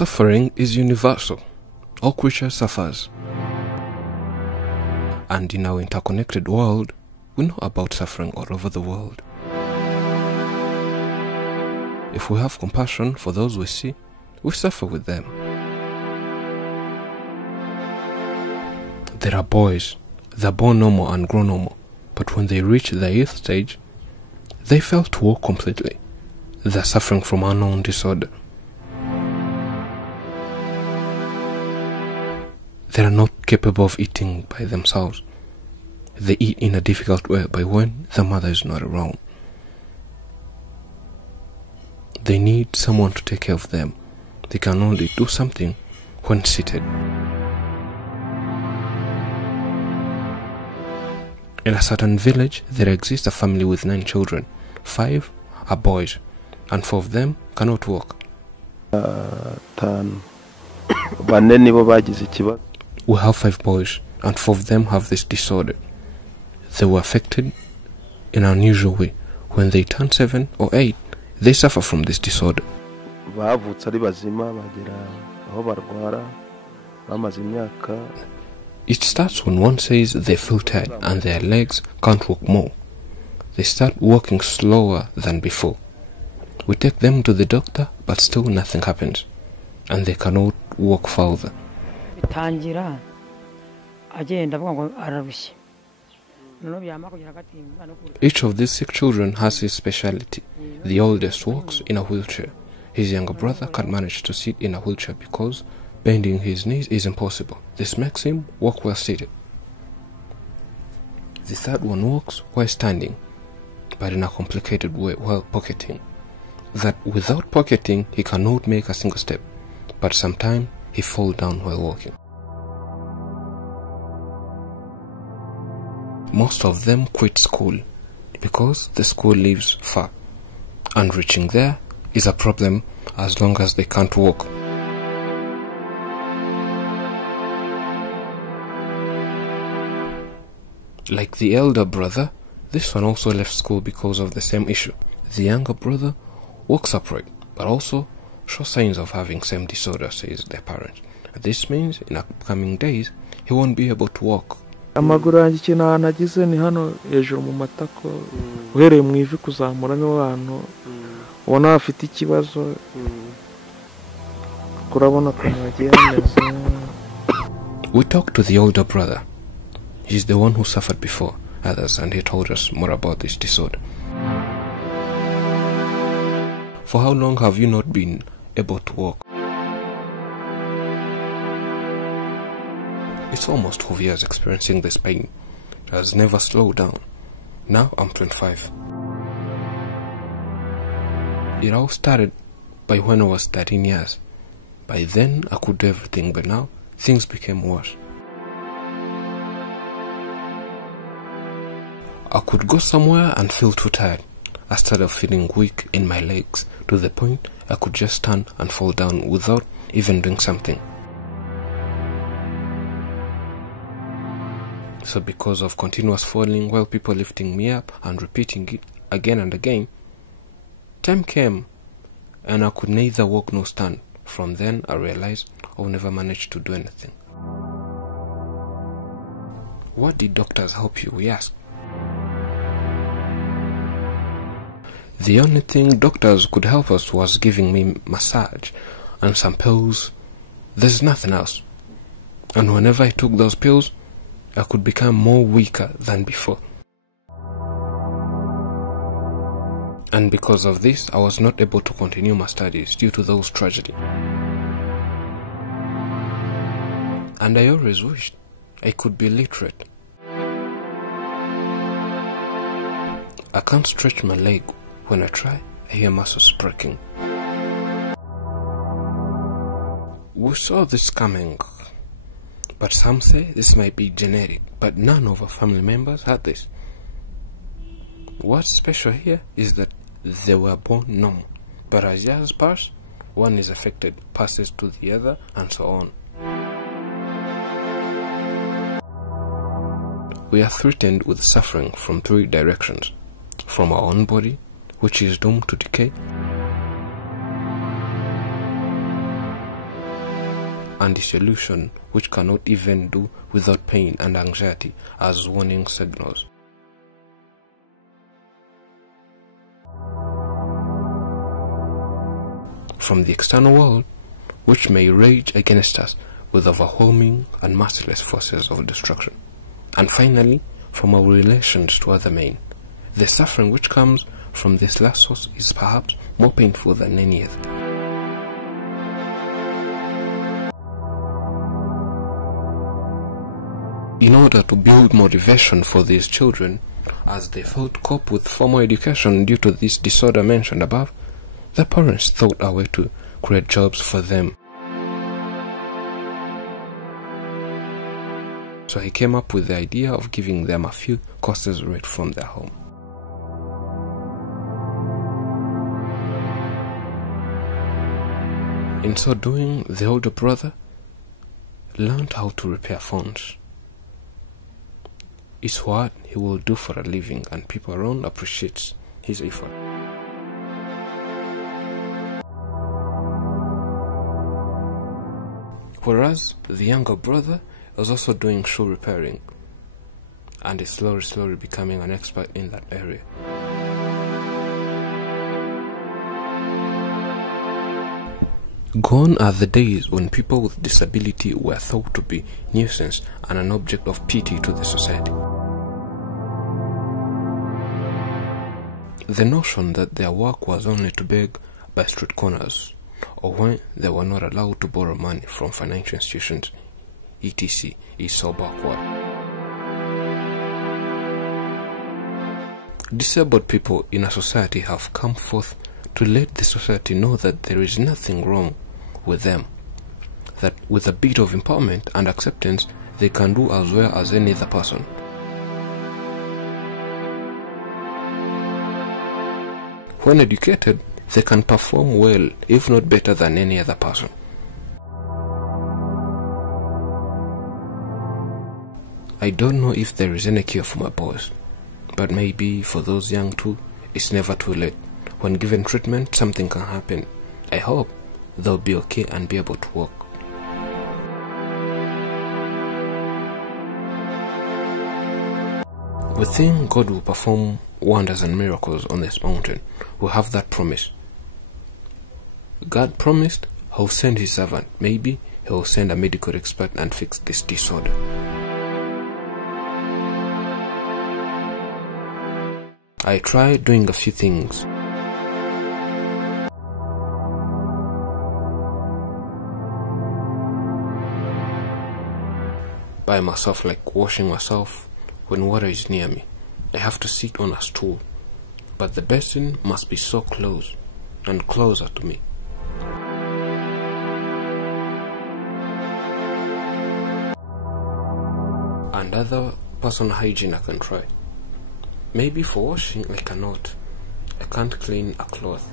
Suffering is universal. All creatures suffer. And in our interconnected world, we know about suffering all over the world. If we have compassion for those we see, we suffer with them. There are boys, they're born normal and grow normal, but when they reach the 8th stage, they fail to walk completely. They're suffering from unknown disorder. They are not capable of eating by themselves. They eat in a difficult way by when the mother is not around. They need someone to take care of them. They can only do something when seated. In a certain village, there exists a family with 9 children. 5 are boys, and 4 of them cannot walk. We have 5 boys, and 4 of them have this disorder. They were affected in an unusual way. When they turn 7 or 8, they suffer from this disorder. It starts when one says they feel tired and their legs can't walk more. They start walking slower than before. We take them to the doctor, but still nothing happens, and they cannot walk further. Each of these 6 children has his specialty. The oldest walks in a wheelchair. His younger brother can't manage to sit in a wheelchair because bending his knees is impossible. This makes him walk while seated. The third one walks while standing, but in a complicated way while pocketing. That without pocketing, he cannot make a single step, but sometimes he falls down while walking. Most of them quit school because the school lives far, and reaching there is a problem as long as they can't walk. Like the elder brother, this one also left school because of the same issue. The younger brother walks upright, but also shows signs of having same disorder, says their parents. This means in upcoming days, he won't be able to walk. Amaguru yanjye ikintu ahantu agize ni hano hejuru mu matako uhereye mu ivi kuzamura niho hantu ubona hafite ikibazo kurabona ko hagiye hameze. We talked to the older brother. He's the one who suffered before others, and he told us more about this disorder. For how long have you not been able to walk? It's almost 12 years experiencing this pain. It has never slowed down. Now I'm 25. It all started by when I was 13 years. By then I could do everything, but now things became worse. I could go somewhere and feel too tired. I started feeling weak in my legs to the point I could just stand and fall down without even doing something. So because of continuous falling while people lifting me up and repeating it again and again, time came and I could neither walk nor stand. From then I realized I would never manage to do anything. What did doctors help you, we asked. The only thing doctors could help us was giving me massage and some pills. There's nothing else. And whenever I took those pills, I could become more weaker than before. And because of this, I was not able to continue my studies due to those tragedies. And I always wished I could be literate. I can't stretch my leg. When I try, I hear muscles breaking. We saw this coming, but some say this might be genetic, but none of our family members had this. What's special here is that they were born normal, but as years pass, one is affected, passes to the other, and so on. We are threatened with suffering from 3 directions: from our own body, which is doomed to decay, and dissolution which cannot even do without pain and anxiety as warning signals. From the external world, which may rage against us with overwhelming and merciless forces of destruction. And finally, from our relations to other men. The suffering which comes from this last source is perhaps more painful than any other. In order to build motivation for these children, as they failed to cope with formal education due to this disorder mentioned above, the parents thought a way to create jobs for them. So he came up with the idea of giving them a few courses right from their home. In so doing, the older brother learned how to repair phones. It's what he will do for a living, and people around appreciate his effort. Whereas the younger brother was also doing shoe repairing, and is slowly becoming an expert in that area. Gone are the days when people with disability were thought to be nuisance and an object of pity to the society. The notion that their work was only to beg by street corners, or when they were not allowed to borrow money from financial institutions, etc., is so backward. Disabled people in a society have come forth to let the society know that there is nothing wrong with them, that with a bit of empowerment and acceptance, they can do as well as any other person. When educated, they can perform well, if not better than any other person. I don't know if there is any cure for my boys, but maybe for those young too, it's never too late. When given treatment, something can happen. I hope they'll be okay and be able to walk. We think God will perform wonders and miracles on this mountain. We have that promise. God promised He'll send His servant. Maybe He'll send a medical expert and fix this disorder. I tried doing a few things. By myself, like washing myself when water is near me. I have to sit on a stool, but the basin must be so close and closer to me. And other personal hygiene I can try. Maybe for washing I cannot. I can't clean a cloth.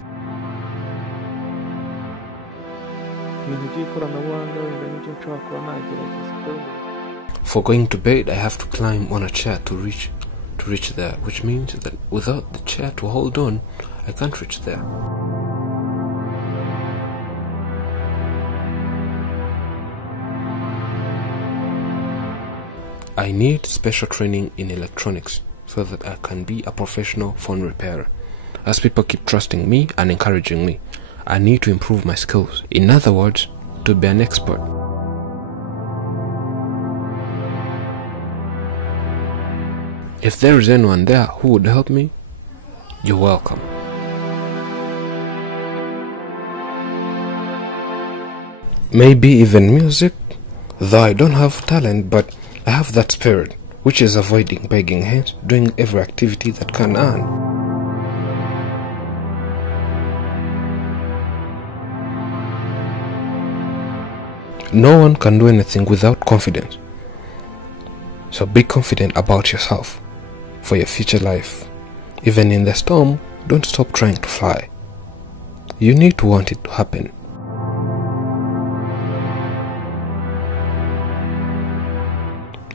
For going to bed, I have to climb on a chair to reach there, which means that without the chair to hold on, I can't reach there. I need special training in electronics so that I can be a professional phone repairer. As people keep trusting me and encouraging me, I need to improve my skills. In other words, to be an expert. If there is anyone there who would help me, you're welcome. Maybe even music, though I don't have talent, but I have that spirit, which is avoiding begging, hence doing every activity that can earn. No one can do anything without confidence. So be confident about yourself for your future life. Even in the storm, don't stop trying to fly. You need to want it to happen.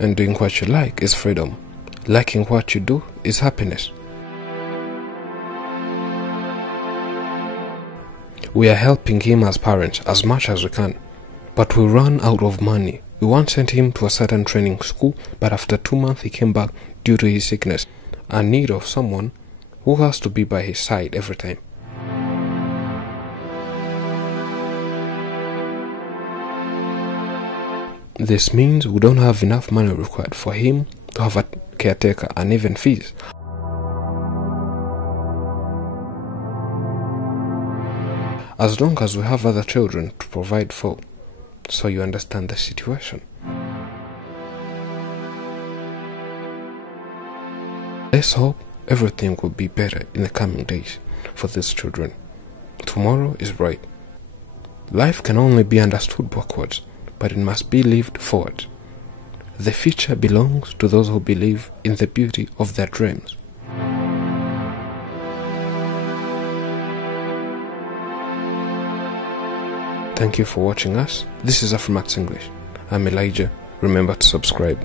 And doing what you like is freedom. Liking what you do is happiness. We are helping him as parents as much as we can. But we ran out of money. We once sent him to a certain training school, but after 2 months he came back due to his sickness, and need of someone who has to be by his side every time. This means we don't have enough money required for him to have a caretaker and even fees. As long as we have other children to provide for, so you understand the situation. Let's hope everything will be better in the coming days for these children. Tomorrow is bright. Life can only be understood backwards, but it must be lived forward. The future belongs to those who believe in the beauty of their dreams. Thank you for watching us. This is Afromax English. I'm Elijah. Remember to subscribe.